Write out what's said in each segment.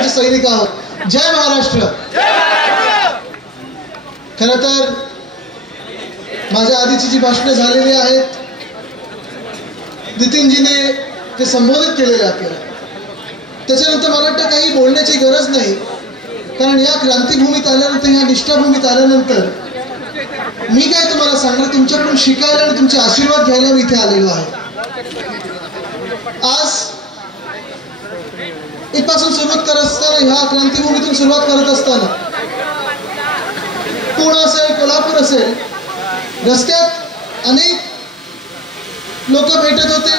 महाराष्ट्राचे सैनिक आहोत. जय महाराष्ट्र. खरं तर माझ्या आधीची जी भाषणं झालेली आहेत, नितीनजीने ते संबोधित केलेले आपल्याला, त्याच्यानंतर मला वाटतं काही बोलण्याची गरज नाही. कारण या क्रांतीभूमीत आल्यानंतर, या निष्ठाभूमीत आल्यानंतर मी काय तुम्हाला सांगणार, तुमच्याकडून शिकायला आणि तुमचे आशीर्वाद घ्यायला मी इथे आलेलो आहे. आज इथपासून सुरुवात करत असताना, ह्या क्रांतीभूमीतून सुरुवात करत असताना पुणे असेल, कोल्हापूर असेल, रस्त्यात अनेक लोक भेटत होते.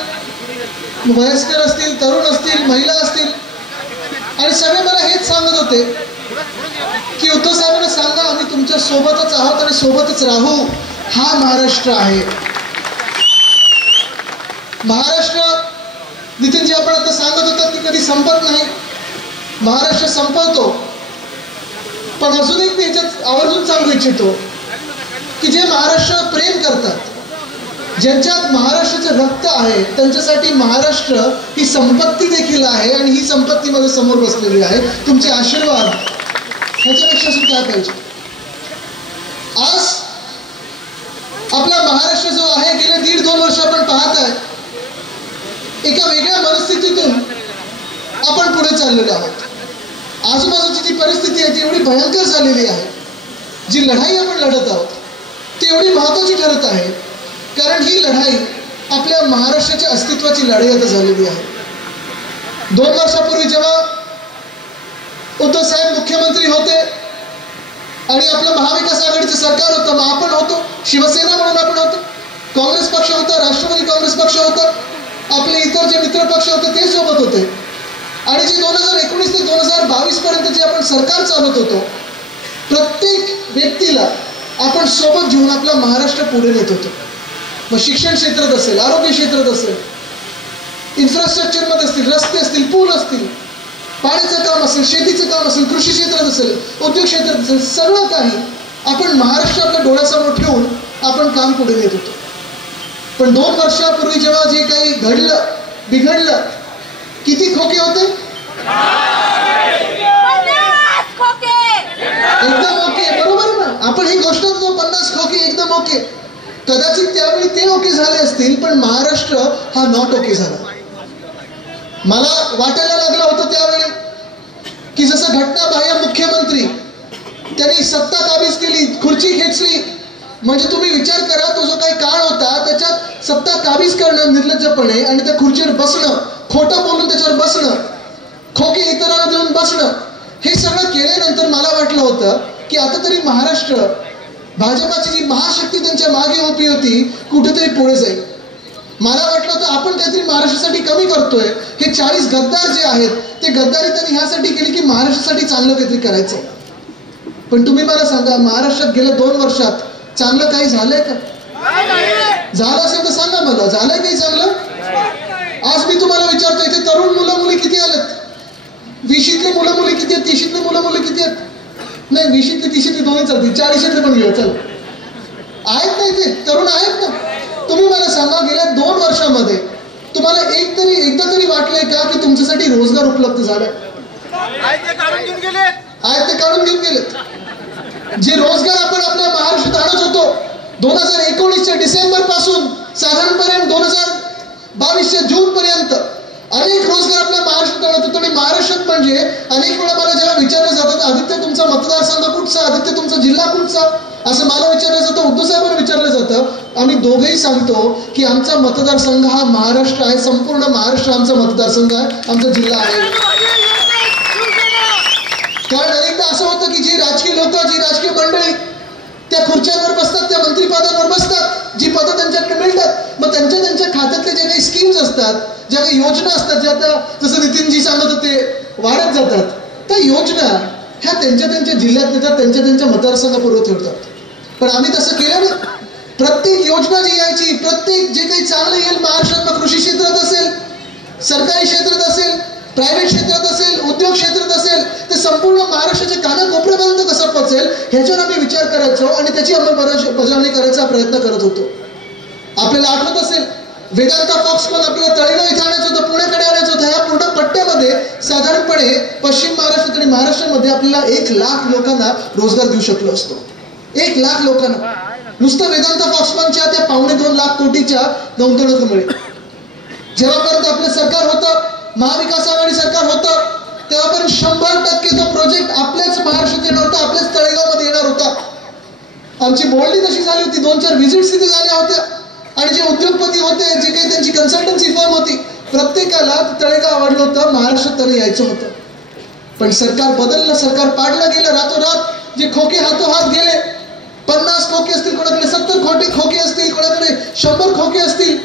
वयस्कर असतील, तरुण असतील, महिला असतील, आणि सगळे मला हेच सांगत होते की उद्धव साहेबांना सांगा आम्ही तुमच्या सोबतच आहोत आणि सोबतच राहू. हा महाराष्ट्र आहे. महाराष्ट्र, नितीनजी आपण आता सांगत होतात की कधी संपत नाही. महाराष्ट्र संपवतो, पण अजून एक मी ह्याच्यात आवर्जून सांगू इच्छितो की जे महाराष्ट्र प्रेम करतात, ज्यांच्यात महाराष्ट्राचं रक्त आहे, त्यांच्यासाठी महाराष्ट्र ही संपत्ती देखील आहे. आणि ही संपत्ती माझ्या समोर बसलेली आहे. तुमचे आशीर्वाद ह्याच्यापेक्षा सुद्धा काय पाहिजे. आज आपला महाराष्ट्र जो आहे, गेले 1.5-2 वर्ष आपण पाहत आहे, एका वेगळ्या मनस्थितीतून आपण पुढे चाललेलो आहोत. आजूबाजूची जी परिस्थिती आहे ती एवढी भयंकर झालेली आहे. जी लढाई आपण लढत आहोत ती एवढी महत्वाची ठरत आहे, कारण ही लढाई आपल्या महाराष्ट्राच्या अस्तित्वाची लढाई आता झालेली आहे. 2 वर्षापूर्वी जेव्हा उद्धव साहेब मुख्यमंत्री होते आणि आपलं महाविकास आघाडीचं सरकार होतं, मग आपण होतो, शिवसेना म्हणून आपण होतो, काँग्रेस पक्ष होता, राष्ट्रवादी काँग्रेस पक्ष होता, आपले इतर जे मित्र पक्ष होते ते सोबत होते. आणि जे 2019 ते 2022 पर्यंत जे आपण सरकार चालवत होतो, प्रत्येक व्यक्तीला आपण सोबत घेऊन आपला महाराष्ट्र पुढे नेत होतो. मग शिक्षण क्षेत्रात असेल, आरोग्य क्षेत्रात असेल, इन्फ्रास्ट्रक्चरमध्ये असतील, रस्ते असतील, पूल असतील, पाण्याचं काम असेल, शेतीचं काम असेल, कृषी क्षेत्रात असेल, उद्योग क्षेत्रात असेल, सगळं काही आपण महाराष्ट्र आपल्या डोळ्यासमोर ठेवून आपण काम पुढे नेत होतो. पण 2 वर्षापूर्वी जेव्हा जे काही घडलं, बिघडलं, किती खोके होते? एकदम ओके, बरोबर ना? आपण ही गोष्ट 50 खोके एकदम ओके. कदाचित त्यावेळी ते ओके झाले असतील, पण महाराष्ट्र हा नॉट ओके झाला. मला वाटायला लागलं होतं त्यावेळी की जसं घटनाबाह्य मुख्यमंत्री, त्यांनी सत्ता काबीज केली, खुर्ची खेचली. म्हणजे तुम्ही विचार करा, तो जो काही काळ होता त्याच्यात सत्ता काबीज करणं निर्लज्जपणे आणि त्या खुर्चीवर बसणं, खोटं बोलून त्याच्यावर बसणं, खोके इतरांना देऊन बसणं, हे सगळं केल्यानंतर मला वाटलं होतं की आता तरी महाराष्ट्र, भाजपाची जी महाशक्ती त्यांच्या मागे उभी होती, कुठेतरी पुढे जाईल. मला वाटलं होतं आपण काहीतरी महाराष्ट्रासाठी कमी करतोय. हे 40 गद्दार जे आहेत, ते गद्दारी त्यांनी ह्यासाठी केली की महाराष्ट्रासाठी चांगलं काहीतरी करायचं. पण तुम्ही मला सांगा, महाराष्ट्रात गेल्या 2 वर्षात चांगलं काही झालंय का? झालं असेल तर सांगा मला, झालंय काही चांगलं? आज मी तुम्हाला विचारतो, इथे तरुण मुलं मुली किती आलेत? 20तले मुलं मुली किती आहेत? 30तले मुलं मुली किती आहेत? नाही, 20तले 30तले दोन्ही चालतील, 40तले पण घेऊ. चला, आहेत ना इथे तरुण आहेत ना? तुम्ही मला सांगा, गेल्या 2 वर्षामध्ये तुम्हाला एकदा तरी वाटलंय का की तुमच्यासाठी रोजगार उपलब्ध झालाय? आहेत ते काढून घेऊन गेलेत. जे रोजगार आपण आपल्या महाराष्ट्रात आणत होतो 2019च्या डिसेंबर पासून साधारणपणे 2022च्या जून पर्यंत अनेक रोजगार आपल्या महाराष्ट्रात आणत होतो. आणि महाराष्ट्रात म्हणजे अनेक वेळा मला जेव्हा विचारलं जातात, आदित्य तुमचा मतदारसंघ कुठचा, आदित्य तुमचा जिल्हा कुठचा, असं मला विचारलं जातं, उद्धव साहेबांना विचारलं जातं. आम्ही दोघेही सांगतो की आमचा मतदारसंघ हा महाराष्ट्र आहे, संपूर्ण महाराष्ट्र आमचा मतदारसंघ आहे, आमचा जिल्हा आहे. कारण अनेकदा असं होतं की जी राजकीय लोक, जी राजकीय मंडळी त्या खुर्च्यांवर बसतात, त्या मंत्रिपदांवर बसतात, जी पदं त्यांच्याकडे मिळतात, मग त्यांच्या खात्यातले जे काही स्कीम्स असतात, ज्या काही योजना असतात, ज्या आता जसं नितीनजी सांगत होते वाढत जातात, त्या योजना ह्या त्यांच्या जिल्ह्यात नेतात, त्यांच्या मतदारसंघापूर्वत ठेवतात. पण आम्ही तसं केलं ना. प्रत्येक योजना जी यायची, प्रत्येक जे काही चांगलं येईल महाराष्ट्रात, मग कृषी क्षेत्रात असेल, सरकारी क्षेत्रात असेल, प्रायव्हेट क्षेत्रात असेल, उद्योग क्षेत्रात असेल, ते संपूर्ण महाराष्ट्राच्या कानाकोपऱ्यापर्यंत कसं पोहोचेल ह्याच्यावर आम्ही विचार करायचो आणि त्याची अंमलबजावणी करायचा प्रयत्न करत होतो. आपल्याला आठवत असेल वेदांता फॉक्सकॉन आपल्याला तळेगाव इथे आणायचं होतं, पुण्याकडे आणायचं होतं. ह्या पूर्ण पट्ट्यामध्ये साधारणपणे पश्चिम महाराष्ट्रात आणि महाराष्ट्रामध्ये आपल्याला 1 लाख लोकांना रोजगार देऊ शकलो असतो. 1 लाख लोकांना नुसतं वेदांता फॉक्सकॉनच्या त्या 2.25 लाख कोटीच्या गुंतवणुकीमुळे. जेव्हापर्यंत आपलं सरकार होतं, महाविकास आघाडी सरकार होतं, तेव्हापर्यंत 100% तो प्रोजेक्ट आपल्याच महाराष्ट्रात येणार होता, आपल्याच तळेगावमध्ये येणार होता. आमची बोलणी तशी झाली होती. 2-4 व्हिजिट्स तिथे झाल्या होत्या आणि जे उद्योगपती होते, जे काही त्यांची कन्सल्टन्सी फर्म होती, प्रत्येकाला तळेगाव आवडलं होतं, महाराष्ट्रात त्याला यायचं होतं. पण सरकार बदललं, सरकार पाडलं गेलं रातोरात. जे खोके हातोहात गेले, 50 खोके असतील, कोणाकडे 70 खोके असतील, कोणाकडे 100 खोके असतील.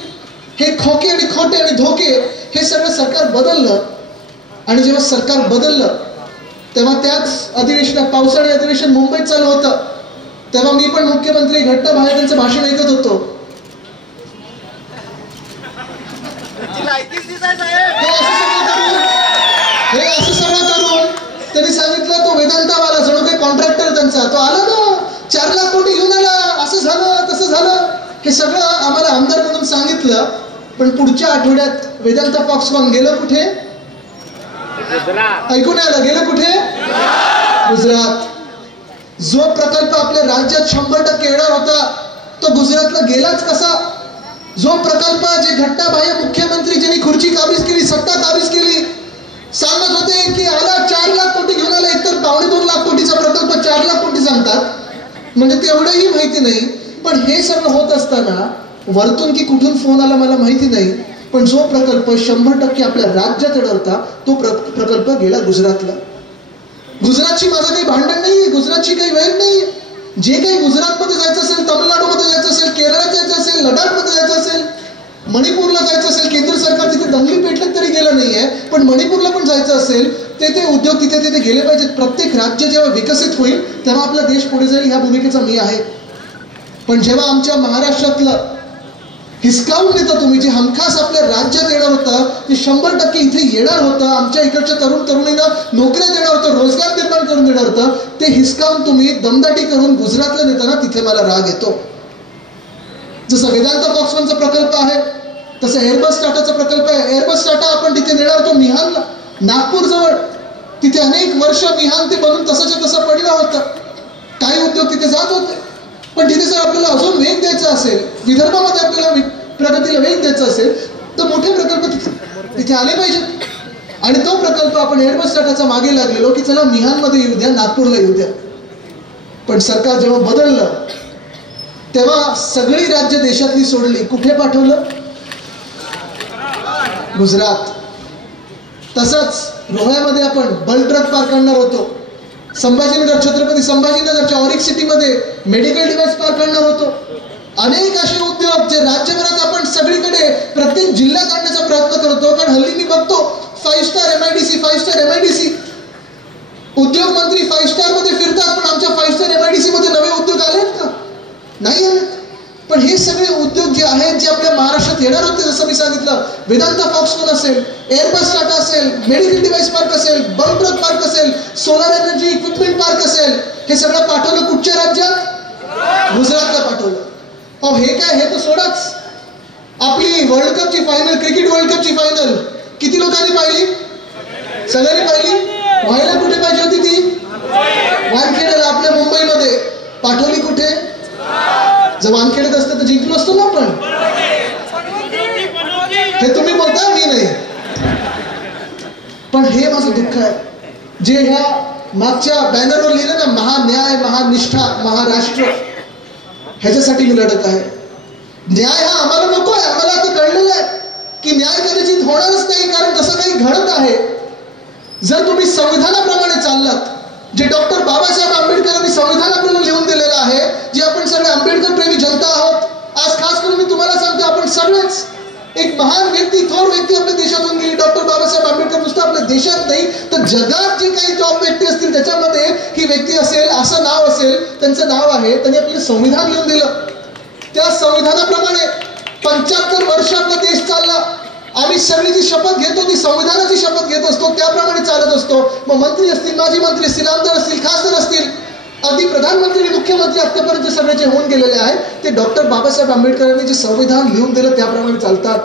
हे खोके आणि खोटे आणि धोके हे सगळं सरकार बदललं. आणि जेव्हा सरकार बदललं तेव्हा त्याच अधिवेशनात, पावसाळी अधिवेशन मुंबईत चालू होतं, तेव्हा मी पण मुख्यमंत्री घटना बाहेर त्यांचं भाषण ऐकत होतो. हे असं सगळं करून त्यांनी सांगितलं तो वेदांतावाला जणू काही कॉन्ट्रॅक्टर त्यांचा, तो आला ना 4 लाख कोटी घेऊन आला, असं झालं तसं झालं. हे सगळं आम्हाला आमदार म्हणून सांगितलं. पण पुढच्या आठवड्यात वेदांता फॉक्सकॉन गेलं कुठे? ऐकून आलं, गेलं कुठे? गुजरात. जो प्रकल्प आपल्या राज्यात 100% येणार होता तो गुजरातला गेलाच कसा? जो प्रकल्प, जे घटनाबाह्य मुख्यमंत्री ज्यांनी खुर्ची काबीज केली, सत्ता काबीज केली, सांगत होते की आला 4 लाख कोटी घेऊन आला. एकतर 2.25 लाख कोटीचा प्रकल्प 4 लाख कोटी सांगतात, म्हणजे तेवढंही माहिती नाही. पण हे सगळं होत असताना वरतून की कुठून फोन आला मला माहिती नाही, पण जो प्रकल्प 100% आपल्या राज्यात येणार होता तो प्रकल्प गेला गुजरातला. गुजरातची माझं काही भांडण नाही, गुजरातची काही वेळ नाही. जे काही गुजरातमध्ये जायचं असेल, तमिळनाडूमध्ये जायचं असेल, केरळात जायचं असेल, लडाखमध्ये जायचं असेल, मणिपूरला जायचं असेल, केंद्र सरकार तिथे दंगली पेटलं तरी गेलं नाहीये, पण मणिपूरला पण जायचं असेल, ते उद्योग तिथे गेले पाहिजेत. प्रत्येक राज्य जेव्हा विकसित होईल तेव्हा आपला देश पुढे जाईल, ह्या भूमिकेचा मी आहे. पण जेव्हा आमच्या महाराष्ट्रातलं हिसकावून देता तुम्ही, जे हमखास आपल्या राज्यात येणार होतं, ते 100% इथे येणार होतं, आमच्या इकडच्या तरुणींना नोकऱ्या देणार होतं, रोजगार निर्माण करून देणार होतं, ते हिसकावून तुम्ही दमदाटी करून गुजरातला नेताना तिथे मला राग येतो. जसं वेदांता फॉक्सकॉनचा प्रकल्प आहे, तसं एअरबस टाटाचा प्रकल्प आहे. एअरबस टाटा आपण तिथे नेणार होतो मिहानला, नागपूर जवळ. तिथे अनेक वर्ष मिहान ते बनून तसंच्या तसं पडलं होतं. काही उद्योग तिथे जात होते. पण तिथे जर आपल्याला अजून वेग द्यायचा असेल, विदर्भामध्ये आपल्याला प्रगतीला वेग द्यायचा असेल, तर मोठे प्रकल्प तिथे आले पाहिजेत. आणि तो प्रकल्प आपण एअरबस टाटाचा मागे लागलेलो की चला मिहानमध्ये येऊ द्या, नागपूरला येऊ द्या. पण सरकार जेव्हा बदललं तेव्हा सगळी राज्य देशातली सोडली. कुठे पाठवलं? गुजरात. तसंच रोह्यामध्ये आपण बल्क ट्रक पार्क आणणार होतो. संभाजीनगर, छत्रपती संभाजीनगरच्या ऑरिक सिटीमध्ये मेडिकल डिव्हाइस पार्क आणणार होतो. अनेक असे उद्योग जे राज्यभरात आपण सगळीकडे प्रत्येक जिल्ह्यात आणण्याचा प्रयत्न करतो. कारण हल्ली मी बघतो 5 स्टार MIDC उद्योग मंत्री 5 स्टार मध्ये फिरतात, पण आमच्या 5 स्टार MIDC मध्ये नवे उद्योग आलेत का? नाही आलेत. पण हे सगळे उद्योग जे आहेत, जे आपल्या महाराष्ट्रात येणार होते, जसं मी सांगितलं, वेदांता फॉक्सकॉन असेल, एअरबस टाटा असेल, मेडिकल डिव्हाइस पार्क असेल, बल्क ट्रक पार्क असेल, सोलार एनर्जी इक्विपमेंट पार्क असेल, हे सगळं पाठवलं कुठच्या राज्यात? गुजरातला पाठवलं. अहो हे काय, हे तर सोडाच. आपली वर्ल्ड कपची फायनल, क्रिकेट वर्ल्ड कपची फायनल किती लोकांनी पाहिली? सगळ्यांनी पाहिली. व्हायला कुठे पाहिजे होती ती? वानखेडेला, आपल्या मुंबईमध्ये. पाठवली कुठे? जर वानखेडेत असतं तर जिंकलो असतो ना आपण. हे तुम्ही बोलता, मी नाही. पण हे माझं दुःख आहे, जे ह्या मागच्या बॅनरवर लिहिलं ना, महान्याय, महानिष्ठा, महाराष्ट्र, ह्याच्यासाठी मी लढत आहे. न्याय हा आम्हाला नको आहे. आम्हाला आता कळलेलं आहे की न्याय कदाचित होणारच नाही, कारण तसं काही घडत आहे. जर तुम्ही संविधानाप्रमाणे चाललात, जे डॉक्टर बाबासाहेब आंबेडकरांनी संविधान आपल्याला लिहून दिलेलं आहे, जे आपण सगळे आंबेडकर प्रेमी जनता आहोत. आज खास करून मी तुम्हाला सांगतो, आपण सगळेच एक महान व्यक्ती, थोर व्यक्ती आपल्या देशातून गेली, डॉक्टर बाबासाहेब आंबेडकर. नुसतं आपल्या देशात नाही तर जगात जे काही टॉप व्यक्ती असतील त्याच्यामध्ये ही व्यक्ती असेल, असं नाव असेल, त्यांचं नाव आहे. त्यांनी आपलं संविधान लिहून दिलं. त्या संविधानाप्रमाणे 75 वर्ष आपला देश चालला. आम्ही सगळी जी शपथ घेतो ती संविधानाची शपथ घेत असतो, त्याप्रमाणे चालत असतो. मग मंत्री असतील, माजी मंत्री असतील, आमदार असतील, खासदार असतील, अगदी प्रधानमंत्री आणि मुख्यमंत्री आतापर्यंत सगळे जे होऊन गेलेले आहेत ते डॉक्टर बाबासाहेब आंबेडकरांनी जे संविधान लिहून दिलं त्याप्रमाणे चालतात.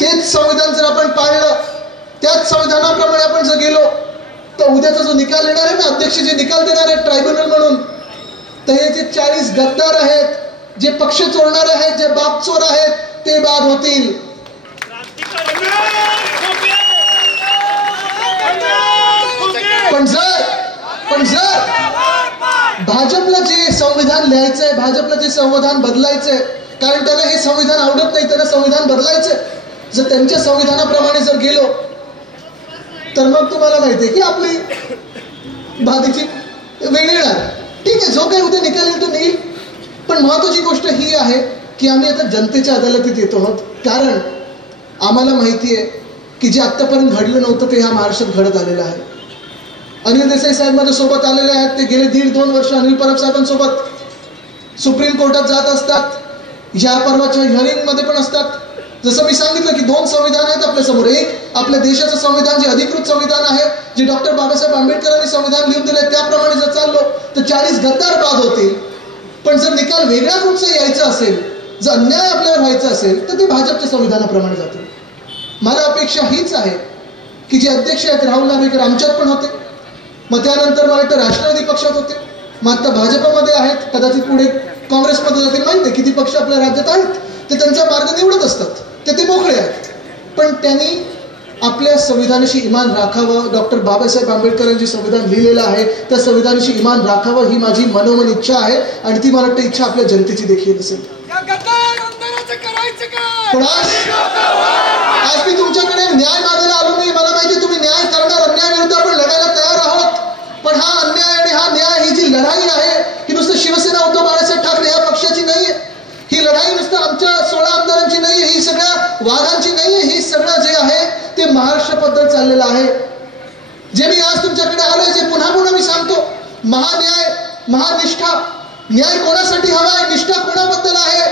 तेच संविधान जर आपण पाळलं, त्याच संविधानाप्रमाणे आपण जर गेलो, तर उद्याचा जो निकाल येणार आहे ना, अध्यक्ष जे निकाल देणार आहेत ट्रायब्युनल म्हणून, तर हे जे 40 गद्दार आहेत, जे पक्ष चोरणारे आहेत, जे बाप चोर आहेत, ते बाद होतील. पण जर भाजपला जे संविधान लिहायचंय, भाजपला जे संविधान बदलायचंय, कारण त्यांना हे संविधान आवडत नाही, त्यांना संविधान बदलायचंय, जर त्यांच्या संविधानाप्रमाणे जर गेलो तर मग तुम्हाला माहितीये की आपली बाधीची वेळ येणार. ठीक आहे, जो काही उद्या निकाल येईल तो येईल. पण महत्वाची गोष्ट ही आहे की आम्ही आता जनतेच्या अदालतीत येतो आहोत, कारण आम्हाला माहिती आहे की जे आतापर्यंत घडलं नव्हतं ते ह्या महाराष्ट्रात घडत आलेलं आहे. अनिल देसाई साहेब माझ्या सोबत आलेले आहेत, ते गेले 1.5-2 वर्ष अनिल परब साहेबांसोबत सुप्रीम कोर्टात जात असतात, या परवाच्या हिअरिंग मध्ये पण असतात. जसं मी सांगितलं की 2 संविधान आहेत आपल्या समोर. एक आपल्या देशाचं संविधान जे अधिकृत संविधान आहे, जे डॉक्टर बाबासाहेब आंबेडकरांनी संविधान लिहून दिलंय त्याप्रमाणे जर चाललो तर 40 गद्दार बाद होतील. पण जर निकाल वेगळ्या कुठचा यायचा असेल, जर अन्याय आपल्यावर व्हायचा असेल, तर ते भाजपच्या संविधानाप्रमाणे जातील. मला अपेक्षा हीच आहे की जे अध्यक्ष आहेत राहुल नार्वेकर आमच्यात पण होते, मग त्यानंतर मला वाटतं राष्ट्रवादी पक्षात होते, मग आता भाजपमध्ये आहेत, कदाचित पुढे काँग्रेसमध्ये जातील. माहिती आहे किती पक्ष आपल्या राज्यात आहेत, ते त्यांचा मार्ग निवडत असतात, ते मोकळे आहेत. पण त्यांनी आपल्या संविधानाशी इमान राखावं. डॉक्टर बाबासाहेब आंबेडकरांनी संविधान लिहिलेलं आहे त्या संविधानाशी इमान राखावं ही माझी मनोमन इच्छा आहे, आणि ती मला वाटतं इच्छा आपल्या जनतेची देखील असेल. पण आज मी तुमच्याकडे न्याय मागायला आलो नाही. मला माहिती तुम्ही न्याय करणार, अन्यायाविरुद्ध आपण लढायला तयार आहोत. पण हा अन्याय आणि हा न्याय ही जी लढाई आहे ही नुसतं शिवसेना उद्धव बाळासाहेब ठाकरे या पक्षाची नाहीये. ही लढाई नुसतं आमच्या 16 आमदारांची नाहीये, ही सगळ्या वाघांची नाहीये. ही सगळं जे आहे ते महाराष्ट्राबद्दल चाललेलं आहे. जे मी आज तुमच्याकडे आलोय, जे पुन्हा पुन्हा मी सांगतो, महान्याय, महानिष्ठा, न्याय कोणासाठी हवाय, निष्ठा कोणाबद्दल आहे,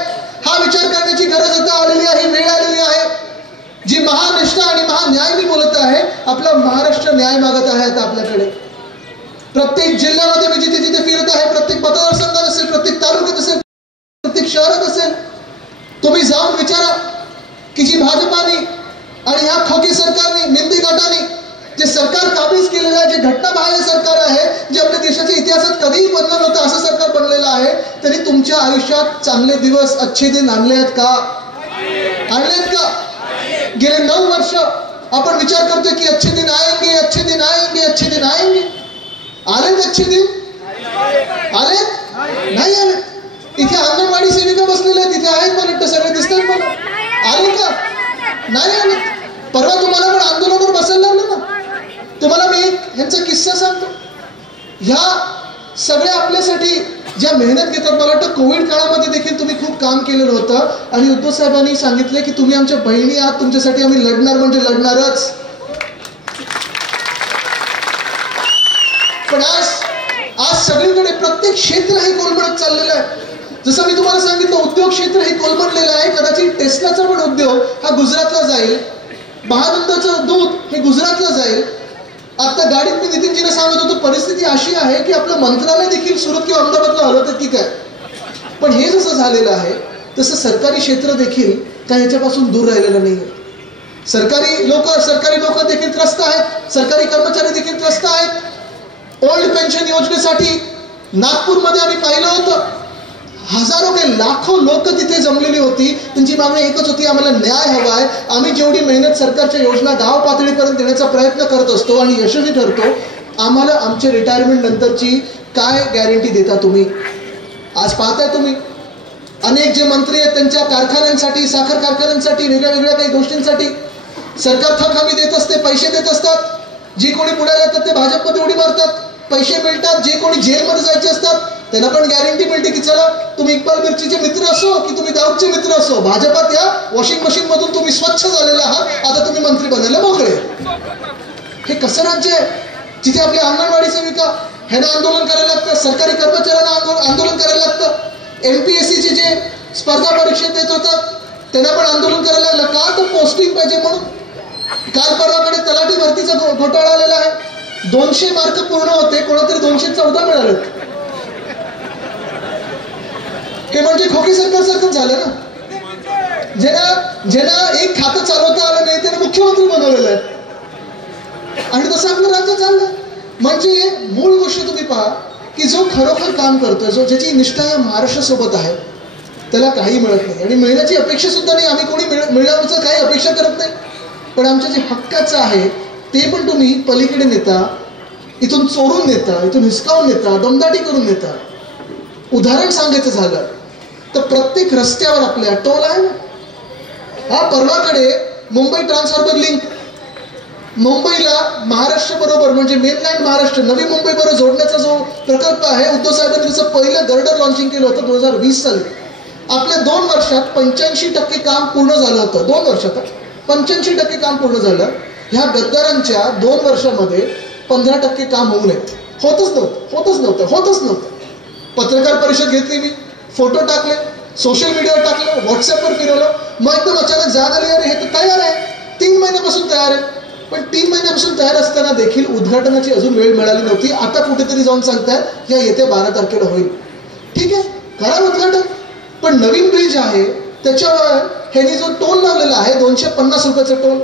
हा विचार करण्याची गरज आता आलेली आहे, वेळ आलेली आहे. जी महानिष्ठा आणि महान्याय मी बोलत आहे, आपला महाराष्ट्र न्याय मागत आहे आता आपल्याकडे. प्रत्येक जिल्ह्यामध्ये मी जिथे जिथे फिरत आहे, प्रत्येक मतदारसंघात असेल, प्रत्येक तालुक्यात असेल, प्रत्येक शहरात असेल, तुम्ही जाऊन विचारा की जी भाजपाने आणि ह्या खोके सरकारने, मिंदी गटाने जे सरकार काबीज केलेलं आहे, जे घटनाबाह्य सरकार आहे, जे आपल्या देशाच्या इतिहासात कधीही बनलं नव्हतं असं सरकार बनलेलं आहे, तरी तुमच्या आयुष्यात चांगले दिवस, अच्छे दिन आणले आहेत का? आणलेत का? गेले 9 वर्ष आपण विचार करतोय की अच्छे दिन आएंगे, अच्छे दिन आएंगे, अच्छे दिन आएंगे. आलेत अच्छे दिन? आलेत? नाही आले. इथे अंगणवाडी सेविका बसलेल्या आहेत, इथे आहेत मला वाटतं, सगळे दिसतात मला. आले का? नाही आले. परवा तुम्हाला पण आंदोलनावर बसायला लागलं ना. तुम्हाला मी एक ह्यांचा किस्सा सांगतो. ह्या सगळ्या आपल्यासाठी ज्या मेहनत घेतात, मला वाटतं कोविड काळामध्ये देखील तुम्ही खूप काम केलेलं होतं, आणि उद्धव साहेबांनी सांगितलं की तुम्ही आमच्या बहिणी आहात, तुमच्यासाठी आम्ही लढणार म्हणजे लढणारच. पण आज सगळीकडे प्रत्येक क्षेत्र हे कोलमडत चाललेलं आहे. जसं मी तुम्हाला सांगितलं, उद्योग क्षेत्र हे कोलमडलेलं आहे. कदाचित टेस्लाचा पण उद्योग हा गुजरातला जाईल, महानंदाचं दूध हे गुजरातला जाईल. आता गाडीत मी नितीनजीने सांगत होतो, परिस्थिती अशी आहे की आपलं मंत्रालय देखील सुरत किंवा अहमदाबादला हलवतात की काय. पण हे जसं झालेलं आहे तसं सरकारी क्षेत्र देखील काय ह्याच्यापासून दूर राहिलेलं नाही. सरकारी लोक देखील त्रस्त आहेत, सरकारी कर्मचारी देखील त्रस्त आहेत. ओल्ड पेन्शन योजनेसाठी नागपूरमध्ये आम्ही पाहिलं होतं, हजारो काही लाखो लोक तिथे जमलेली होती. त्यांची मागणी एकच होती, आम्हाला न्याय हवाय. आम्ही जेवढी मेहनत सरकारच्या योजना गाव पातळीपर्यंत देण्याचा प्रयत्न करत असतो आणि यशस्वी ठरतो, आम्हाला आमच्या रिटायरमेंट नंतरची काय गॅरंटी देता तुम्ही? आज पाहताय तुम्ही अनेक जे मंत्री आहेत त्यांच्या कारखान्यांसाठी, साखर कारखान्यांसाठी, वेगळ्या वेगळ्या काही गोष्टींसाठी सरकार थक हमी देत असते, पैसे देत असतात. जी कोणी पुढे येतात ते भाजपमध्ये उडी मारतात, पैसे मिळतात. जे कोणी जेलमध्ये जायचे असतात त्यांना पण गॅरंटी मिळते की चला तुम्ही इक्बाल मिर्चीचे मित्र असो की तुम्ही दाऊदचे मित्र असो, भाजपात या, वॉशिंग मशीन मधून तुम्ही स्वच्छ झालेला आहात, आता तुम्ही मंत्री बनायला मोकळे. हे कसं राज्य आहे जिथे आपल्या अंगणवाडी सेविका ह्यांना आंदोलन करायला लागतं, सरकारी कर्मचाऱ्यांना आंदोलन करायला लागतं, MPSCचे जे स्पर्धा परीक्षेत देत होतात त्यांना पण आंदोलन करायला लागलं. का? तर पोस्टिंग पाहिजे म्हणून. काल परवाकडे तलाठी भरतीचा घोटाळा आलेला आहे. 200 मार्क पूर्ण होते, कोणातरी 214 मिळाले. हे म्हणजे खोके सरकारसारखंच झालं ना. ज्यांना एक खातं चालवता आलं नाही त्यांना मुख्यमंत्री बनवलेलं आहे आणि तसं आपलं राज्य चाललं. म्हणजे मूळ गोष्ट तुम्ही पहा की जो खरोखर काम करतोय, जो ज्याची निष्ठा या महाराष्ट्रासोबत आहे, त्याला काही मिळत नाही आणि मिळण्याची अपेक्षा सुद्धा नाही. आम्ही कोणी मिळवण्याचं काही अपेक्षा करत नाही, पण आमच्या जे हक्काचं आहे ते पण तुम्ही पलीकडे नेता, इथून चोरून नेता, इथून हिसकावून नेता, दमदाटी करून नेता. उदाहरण सांगायचं झालं तर प्रत्येक रस्त्यावर आपल्या टोल आहे ना. हा परवाकडे मुंबई ट्रान्स हार्बर लिंक, मुंबईला महाराष्ट्र बरोबर म्हणजे मेनलँड महाराष्ट्र नवी मुंबई बरोबर जोडण्याचा जो प्रकल्प आहे, उद्धव साहेबांनी त्याचं पहिलं गर्डर लॉन्चिंग केलं होतं 2020 साली. आपल्या 2 वर्षात 85% काम पूर्ण झालं होतं. 2 वर्षात 85% काम पूर्ण झालं. ह्या गद्दारांच्या 2 वर्षामध्ये 15% काम होऊ नये. होतच नव्हतं. पत्रकार परिषद घेतली, मी फोटो टाकले, सोशल मीडियावर टाकलं, व्हॉट्सअपवर फिरवलं. मग एकदम अचानक जाग आली, अरे हे तर तयार आहे, 3 महिन्यापासून तयार आहे. पण 3 महिन्यापासून तयार असताना देखील उद्घाटनाची अजून वेळ मिळाली नव्हती. आता कुठेतरी जाऊन सांगतायत या येत्या 12 तारखेला होईल. ठीक आहे, करा उद्घाटन. पण नवीन ब्रिज आहे त्याच्यावर ह्यांनी जो टोल लावलेला आहे 250 रुपयाचा टोल,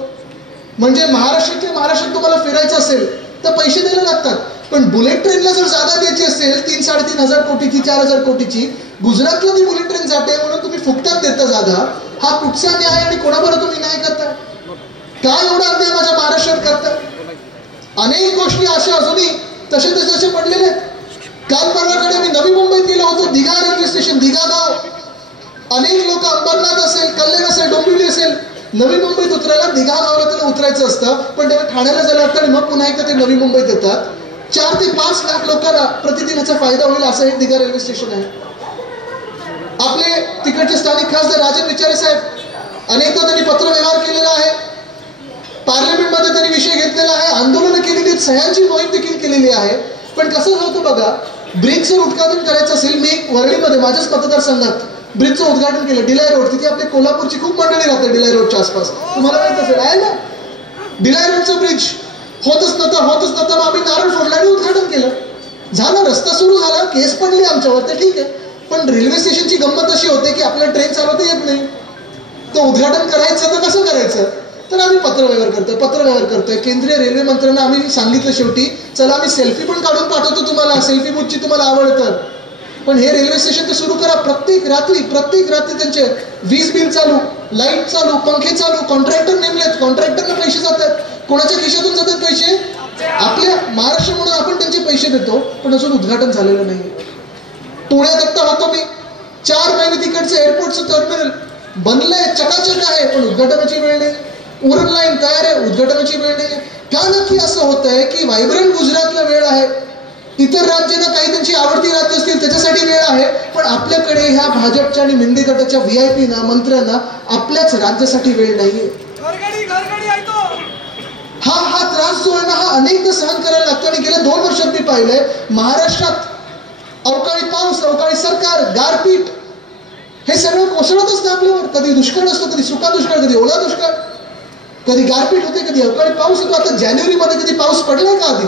म्हणजे महाराष्ट्रात तुम्हाला फिरायचं असेल तर पैसे द्यायला लागतात. पण बुलेट ट्रेनला जर जागा द्यायची असेल 3-3.5 हजार कोटीची, 4,000 कोटीची, गुजरातला ती बुलेट ट्रेन जाते म्हणून तुम्ही फुकटात देता जागा. हा कुठचा न्याय आणि कोणाबरोबर तुम्ही न्याय करता? काय एवढा अन्याय माझ्या महाराष्ट्रात करता? अनेक गोष्टी अशा अजूनही तसे पडलेले आहेत. काल परवाकडे मी नवी मुंबईत गेलो होतो, दिघा रेल्वे स्टेशन, दिघा गाव. अनेक लोक अंबरनाथ असेल, कल्याण असेल, डोंबिवली असेल, नवी मुंबईत उतरायला दिघा गावला त्याला उतरायचं असतं, पण त्याला ठाण्याला जायला लागतं आणि मग पुन्हा एकदा ते नवी मुंबईत येतात. 4 ते 5 लाख लोकांना प्रतिदिन याचा फायदा होईल असं हे दिघा रेल्वे स्टेशन आहे. आपले तिकडचे स्थानिक खासदार राजन विचारे साहेब अनेकदा त्यांनी पत्रव्यवहार केलेला आहे, पार्लमेंटमध्ये त्यांनी विषय घेतलेला आहे, आंदोलनं केलेली आहेत, सह्यांची मोहीम देखील केलेली आहे. पण कसं होतं बघा, ब्रिजचं उद्घाटन करायचं असेल, मी वरळीमध्ये माझ्याच मतदारसंघात ब्रिजचं उद्घाटन केलं, डिलाय रोड. तिथे आपले कोल्हापूरची खूप मंडळी राहते डिलाय रोडच्या आसपास, तुम्हाला माहित असेल आहे ना. डिलाय रोडचं ब्रिज होतच नव्हतं. मग आम्ही नारळ फोडला आणि उद्घाटन केलं. झालं, रस्ता सुरू झाला, केस पडली आमच्यावर, ते ठीक आहे. पण रेल्वे स्टेशनची गंमत अशी होते की आपल्याला ट्रेन चालवता येत नाही. तर उद्घाटन करायचं तर कसं करायचं? तर आम्ही पत्रव्यवहार करतोय. केंद्रीय रेल्वे मंत्र्यांना आम्ही सांगितलं शेवटी, चला आम्ही सेल्फी पण काढून पाठवतो तुम्हाला, सेल्फी बुथची तुम्हाला आवड तर. पण हे रेल्वे स्टेशन तर सुरू करा. प्रत्येक रात्री त्यांचे वीज बिल चालू, लाईट चालू, पंखे चालू, कॉन्ट्रॅक्टर नेमलेत, कॉन्ट्रॅक्टरना पैसे जातात. कोणाच्या खिशातून जातात पैसे? आपल्या महाराष्ट्र म्हणून आपण त्यांचे पैसे देतो, पण अजून उद्घाटन झालेलं नाही. पुण्यात एकटा होतो मी, 4 महिने तिकडचं एअरपोर्टचं टर्मिनल बनलंय, चकाचक आहे, पण उद्घाटनाची वेळ नाही. उरण लाईन तयार आहे, उद्घाटनाची वेळ नाही. का नक्की असं होत आहे की व्हायब्रंट गुजरातला वेळ आहे, इतर राज्यांना काही त्यांची आवडती राज्य असतील त्याच्यासाठी वेळ आहे, पण आपल्याकडे ह्या भाजपच्या आणि मिंदे गटाच्या VIP ना, मंत्र्यांना आपल्याच राज्यासाठी वेळ नाहीये. हा त्रास जो आहे ना, हा अनेकदा सहन करायला लागतो. आणि गेल्या 2 वर्षात मी पाहिलंय महाराष्ट्रात अवकाळी पाऊस, अवकाळी सरकार, गारपीट, हे सगळं कोसळत असतं आपल्यावर. कधी दुष्काळ असतो, कधी सुका दुष्काळ, कधी ओला दुष्काळ, कधी गारपीट होते, कधी अवकाळी पाऊस होतो. आता जानेवारीमध्ये कधी पाऊस पडलाय का आधी?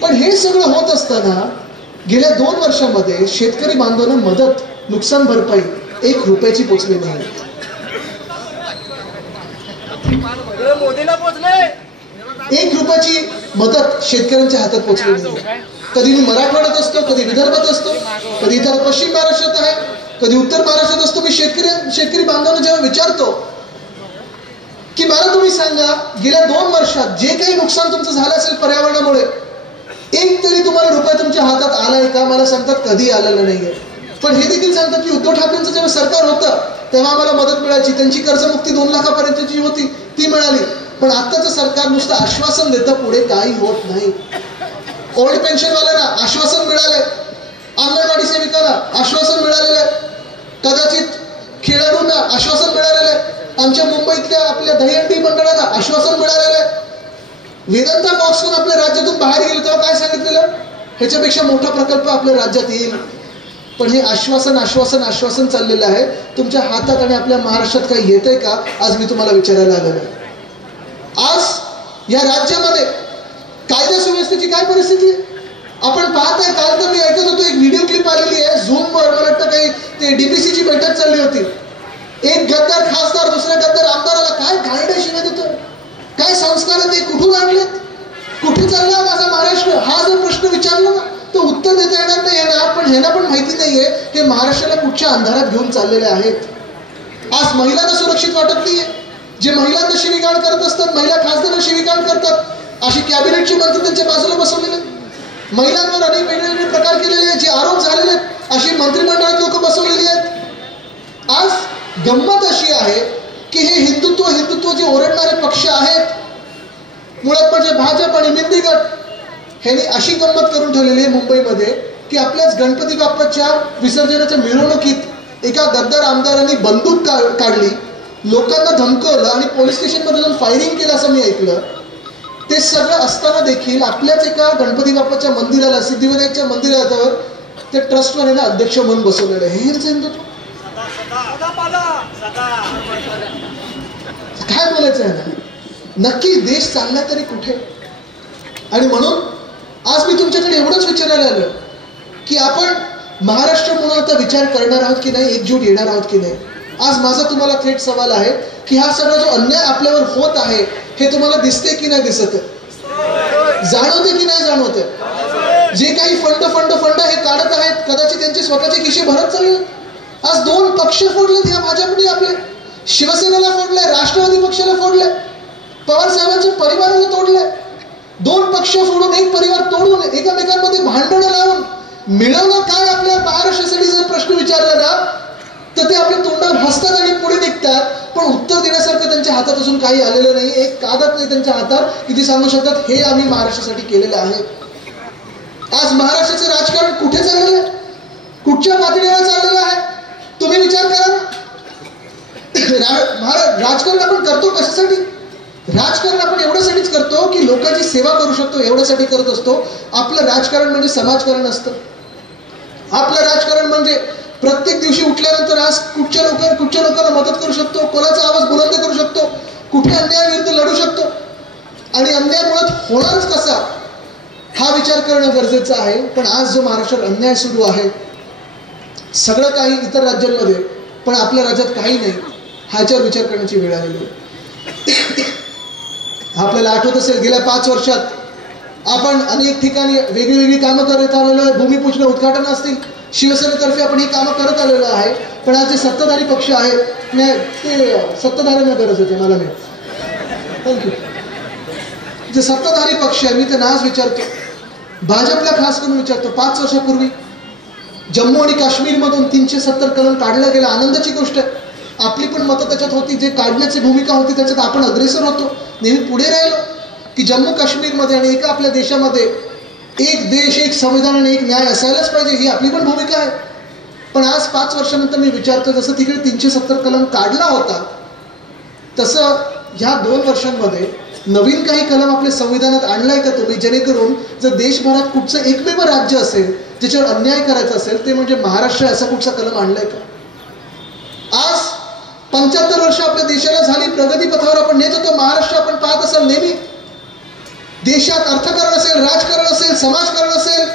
पण हे सगळं होत असताना गेल्या 2 वर्षामध्ये शेतकरी बांधवांना मदत, नुकसान भरपाई 1 रुपयाची पोचली नाही. मोदीला पोचले 1 रुपयाची मदत शेतकऱ्यांच्या हातात पोचली नाही. कधी मी मराठवाड्यात असतो, कधी विदर्भात असतो, कधी इतर पश्चिम महाराष्ट्रात आहे, कधी उत्तर महाराष्ट्रात असतो. मी शेतकरी बांधवांना जेव्हा विचारतो की मला तुम्ही सांगा, गेल्या 2 वर्षात जे काही नुकसान तुमचं झालं असेल पर्यावरणामुळे, एक तरी तुम्हाला रुपया तुमच्या हातात आलाय का? मला सांगतात कधी आलेलं नाहीये. पण हे देखील सांगतात की उद्धव ठाकरेंचं जेव्हा सरकार होतं तेव्हा आम्हाला मदत मिळायची, त्यांची कर्जमुक्ती 2 लाखापर्यंतची होती, ती मिळाली. पण आत्ताचं सरकार नुसतं आश्वासन देतं, पुढे काही होत नाही. ओल्ड पेन्शनवाल्यांना आश्वासन मिळालंय, अंगणवाडी सेविकांना आश्वासन मिळालेलं आहे, कदाचित खेळाडूंना आश्वासन मिळालेलं आहे, आमच्या मुंबईतल्या आपल्या दहीहंडी मंडळाला आश्वासन मिळालेलं आहे. वेदांता बॉक्सवर आपल्या राज्यातून बाहेर गेले तेव्हा काय सांगितलेलं? ह्याच्यापेक्षा मोठा प्रकल्प आपल्या राज्यात येईल. पण हे आश्वासन चाललेलं आहे. तुमच्या हातात आणि आपल्या महाराष्ट्रात काही येतंय का? आज मी तुम्हाला विचारायला आलेलो आहे. आज या राज्यामध्ये महाराष्ट्राची काय परिस्थिती आहे आपण पाहताय. काल तर मी ऐकत होतो एक व्हिडिओ क्लिप आलेली आहे झूमवर, मला वाटतं काही ते डीपीसीची बैठक चालली होती. एक गद्दार खासदार दुसऱ्या गद्दार आमदाराला काय घाणेरड्या शिव्या देतो. काय संस्कार ते कुठून आणलेत, कुठे चालला माझा महाराष्ट्र, हा जर प्रश्न विचारला ना तर उत्तर देता येणार नाही येणार. पण ह्यांना पण माहिती नाहीये हे महाराष्ट्राला कुठच्या अंधारात घेऊन चाललेले आहेत. आज महिलांना सुरक्षित वाटत नाहीये. जे महिलांना शिवीगाळ करत असतात, महिला खासदारांना शिवीगाळ करतात, अशी कॅबिनेटची मंत्री त्यांच्या बाजूला बसवलेले, महिलांवर अनेक वेगवेगळे प्रकार केलेले आहेत, जे आरोप झालेले आहेत अशी मंत्रिमंडळात लोक बसवलेली आहेत. आज गंमत अशी आहे की हे हिंदुत्व जे ओरडणारे पक्ष आहेत, मुळात म्हणजे भाजप आणि मिंदी गट, ह्यांनी अशी गंमत करून ठेवलेली आहे मुंबईमध्ये की आपल्याच गणपती बाप्पाच्या विसर्जनाच्या मिरवणुकीत एका गद्दार आमदारांनी बंदूक काढली, लोकांना धमकवलं आणि पोलीस स्टेशनमध्ये जाऊन फायरिंग केलं असं मी ऐकलं. ते सगळं असताना देखील आपल्याच एका गणपती बाप्पाच्या मंदिराला, सिद्धिविनायकच्या मंदिरावर ते ट्रस्टवर अध्यक्ष म्हणून बसवलेलं आहे. हे यांचं हिंदुत्व काय बोलायचं आहे ना. नक्की देश चालला तरी कुठे. आणि म्हणून आज मी तुमच्याकडे एवढंच विचारायला आलो की आपण महाराष्ट्र म्हणून आता विचार करणार आहोत की नाही, एकजूट येणार आहोत की नाही. आज माझा तुम्हाला थेट सवाल आहे की हा सगळा जो अन्याय आपल्यावर होत आहे हे तुम्हाला दिसते की नाही दिसत, जाणवते की नाही जाणवते. जे काही फंड हे काढत आहेत कदाचित त्यांचे स्वतःचे खिशे भरत चालले. आज 2 पक्ष फोडलेत या भाजपने, आपले शिवसेनेला फोडलंय, राष्ट्रवादी पक्षाला फोडलंय, पवार साहेबांच्या परिवाराला तोडलंय. 2 पक्ष फोडून एक परिवार तोडून एकमेकांमध्ये भांडणं लावून मिळवलं काय आपल्या महाराष्ट्रासाठी जर प्रश्न विचारला ना तर ते आपल्या तोंडावर हसतात आणि पुढे निघतात. पण उत्तर देण्यासारखं त्यांच्या हातात अजून काही आलेलं नाही. एक कागद नाही त्यांच्या हातात की ते सांगू शकतात हे आम्ही महाराष्ट्रासाठी केलेलं आहे. आज महाराष्ट्राचं राजकारण कुठे चाललेलं आहे, कुठच्या पातळीवर चाललेलं आहे तुम्ही विचार करा ना. राजकारण आपण करतो कशासाठी. राजकारण आपण एवढ्यासाठीच करतो की लोकांची सेवा करू शकतो, एवढ्यासाठी करत असतो. आपलं राजकारण म्हणजे समाजकारण असतं. आपलं राजकारण म्हणजे प्रत्येक दिवशी उठल्यानंतर आज कुठच्या लोकांना मदत करू शकतो, कोणाचा आवाज बुलंद करू शकतो, कुठे अन्यायाविरुद्ध लढू शकतो आणि अन्याय मुळात होणारच कसा हा विचार करणं गरजेचं आहे. पण आज जो महाराष्ट्रात अन्याय सुरू आहे, सगळं काही इतर राज्यांमध्ये पण आपल्या राज्यात काही नाही, ह्याच्यावर विचार करण्याची वेळ आलेली आहे. आपल्याला आठवत असेल गेल्या 5 वर्षात आपण अनेक ठिकाणी वेगळी कामं करत आलेलो आहे. भूमिपूजन उद्घाटन असतील, शिवसेनेतर्फे आपण ही कामं करत आलेलो आहे. पण आज जे सत्ताधारी पक्ष आहेत ते सत्ताधाऱ्यांना गरज होते, मला नाही. थँक्यू. जे सत्ताधारी पक्ष आहे मी त्यांना आज विचारतो, भाजपला खास करून विचारतो, 5 वर्षापूर्वी जम्मू आणि काश्मीरमधून 370 कलम काढला गेला, आनंदाची गोष्ट आहे. आपली पण मतं त्याच्यात होती, जे काढण्याची भूमिका होती त्याच्यात आपण अग्रेसर होतो, नेहमी पुढे राहिलो की जम्मू काश्मीरमध्ये आणि एका आपल्या देशामध्ये एक देश, एक संविधान आणि एक न्याय असायलाच पाहिजे, ही आपली पण भूमिका आहे. पण आज 5 वर्षानंतर मी विचारतो, जसं तिकडे 370 कलम काढला होता तसं ह्या 2 वर्षांमध्ये नवीन काही कलम आपल्या संविधानात आणलाय का तुम्ही, जेणेकरून जर देशभरात कुठचं एकमेव राज्य असेल ज्याच्यावर अन्याय करायचा असेल ते म्हणजे महाराष्ट्र, असा कुठचा कलम आणलाय का. आज 75 वर्ष आपल्या देशाला झाली, प्रगती पथावर आपण नेत होतो. महाराष्ट्र आपण पाहत असाल नेहमी देशात अर्थकारण असेल, राजकारण असेल, समाजकारण असेल,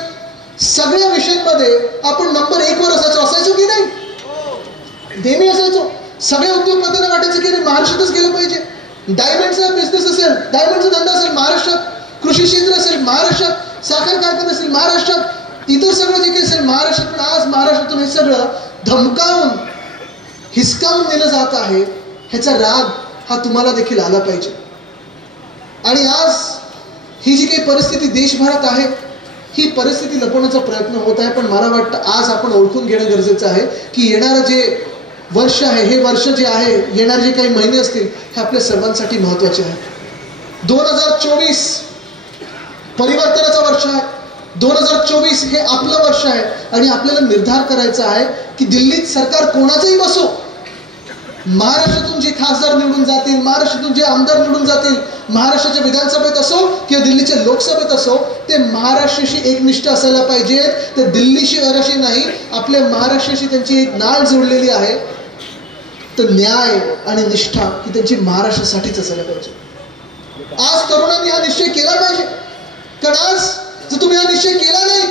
सगळ्या विषयांमध्ये आपण नंबर 1 वर असायचो की नाही, नेहमी असायचो. सगळ्या उद्योगपतींना वाटायचं की महाराष्ट्रातच गेलं पाहिजे. डायमंडचा बिझनेस असेल, डायमंडचा धंदा असेल महाराष्ट्रात, कृषी क्षेत्र असेल महाराष्ट्रात, साखर कारखाना असेल महाराष्ट्रात, इतर सगळं जे काही असेल महाराष्ट्रात. पण आज महाराष्ट्रातून हे सगळं धमकावून हिसकावून नेलं जात आहे. ह्याचा राग हा तुम्हाला देखील आला पाहिजे. आणि आज ही जी काही परिस्थिती देशभरात आहे ही परिस्थिती लपवण्याचा प्रयत्न होत आहे. पण मला वाटतं आज आपण ओळखून घेणं गरजेचं आहे की येणारं जे वर्ष आहे, हे वर्ष जे आहे, येणारे जे काही महिने असतील हे आपल्या सर्वांसाठी महत्वाचे आहे. 2024 परिवर्तनाचं वर्ष आहे. 2024 हे आपलं वर्ष आहे आणि आपल्याला निर्धार करायचा आहे की दिल्लीत सरकार कोणाचंही बसो, महाराष्ट्रातून जे खासदार निवडून जातील, महाराष्ट्रातून जे आमदार निवडून जातील, महाराष्ट्राच्या विधानसभेत असो किंवा दिल्लीच्या लोकसभेत असो, ते महाराष्ट्राशी एकनिष्ठ असायला पाहिजेत. ते दिल्लीशी नाही, आपल्या महाराष्ट्राशी त्यांची एक नाळ जोडलेली आहे. तर न्याय आणि निष्ठा ही त्यांची महाराष्ट्रासाठीच असायला पाहिजे. आज तरुणांनी हा निश्चय केला पाहिजे. कारण आज तुम्ही हा निश्चय केला नाही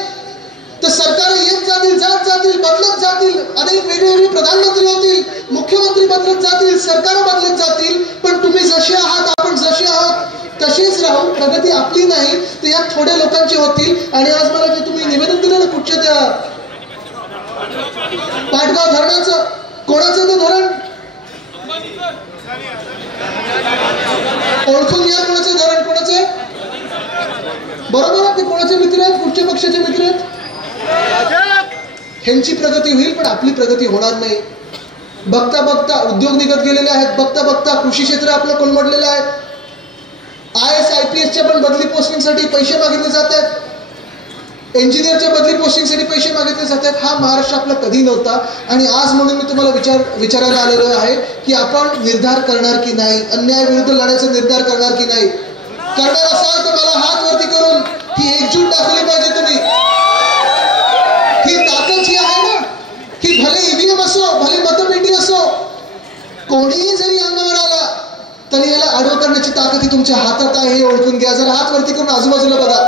तर सरकार येत जातील, जात जातील, बदलत जातील, अनेक वेगवेगळे प्रधानमंत्री होतील, मुख्यमंत्री बदलत जातील, सरकार बदलत जातील, पण तुम्ही जसे आहात, आपण जसे आहात तसेच राहू. प्रगती आपली नाही तर या थोड्या लोकांची होतील. आणि आज मला जे तुम्ही निवेदन दिलं ना कुठच्या त्या पाटगाव धरणाचं, कोणाचं ते धरण ओळखून घ्या, कोणाचं धरण, कोणाचं बरोबर, ते कोणाचे मित्र आहेत, कुठच्या पक्षाचे मित्र आहेत. ह्यांची प्रगती होईल पण आपली प्रगती होणार नाही. बघता बघता उद्योग निघत गेलेले आहेत, बघता बघता कृषी क्षेत्र आपलं कोलमडलेलं आहे. IAS IPSच्या पण बदली पोस्टिंगसाठी पैसे मागितले जात आहेत, इंजिनियरच्या बदली पोस्टिंगसाठी पैसे मागितले जातात. हा महाराष्ट्र आपला कधी नव्हता. आणि आज म्हणून मी तुम्हाला विचारायला आलेलो आहे की आपण निर्धार करणार की नाही, अन्यायाविरुद्ध लढायचा निर्धार करणार की नाही. करणार असाल तर मला हात वरती करून ही एकजूट दाखवली पाहिजे तुम्ही. ही ताकद जी आहे ना, ही भले EVM असो, भले मतपेटी असो, कोणीही जरी अंगावर आला तरी याला आडवं करण्याची ताकद ही तुमच्या हातात आहे, हे ओळखून घ्या. जर हात वरती करून आजूबाजूला बघा.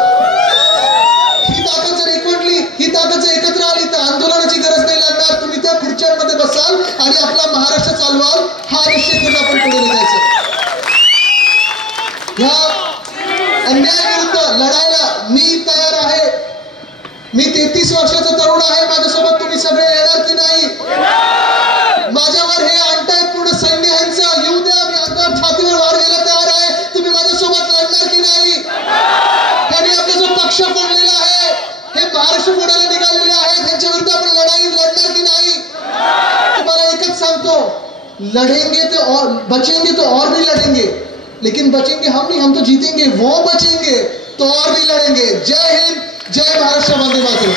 ही ताकद जर एकवटली, ही ताकद जर एकत्र आली तर आंदोलनाची गरज नाही लागणार. तुम्ही त्या खुर्च्यांमध्ये बसाल आणि आपला महाराष्ट्र चालवाल. हा निश्चय करून आपण पुढे निघायचं. ह्या अन्यायाविरुद्ध लढायला मी तयार आहे. मी 33 वर्षाचा तरुण आहे. माझ्यासोबत तुम्ही सगळे येणार की नाही? माझ्यावर हे आणतायत पूर्ण सैन्य ह्यांचं, येऊ द्या. मी अंगावर छातीवर वार घ्यायला तयार आहे. तुम्ही माझ्यासोबत लढणार की नाही? त्यांनी आपला जो पक्ष फोडलेला आहे, हे महाराष्ट्र फोडायला निघालेले आहेत, त्यांच्या विरुद्ध आपण लढणार की नाही? तुम्हाला एकच सांगतो, लढेंगे तो और बचेंगे तो और भी लढेंगे, लेकिन बचेंगे हम नहीं, हम तो जीतेंगे. वो बचेंगे तो और भी लढेंगे. जय हिंद, जय महाराष्ट्र, वंदे मातरम.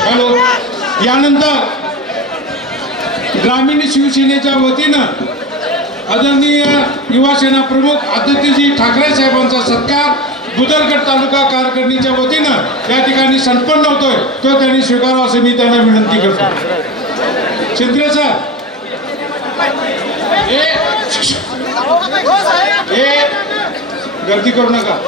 हॅलो. यानंतर ग्रामीण शिवसेनेच्या वतीनं आदरणीय युवा सेना प्रमुख आदित्यजी ठाकरे साहेबांचा सत्कार बुदरगड तालुका कारकिर्दीच्या वतीनं या ठिकाणी संपन्न होतोय, तो त्यांनी स्वीकारावा असं मी त्यांना विनंती करतो. शिंदे सर, हे गर्दी करू नका.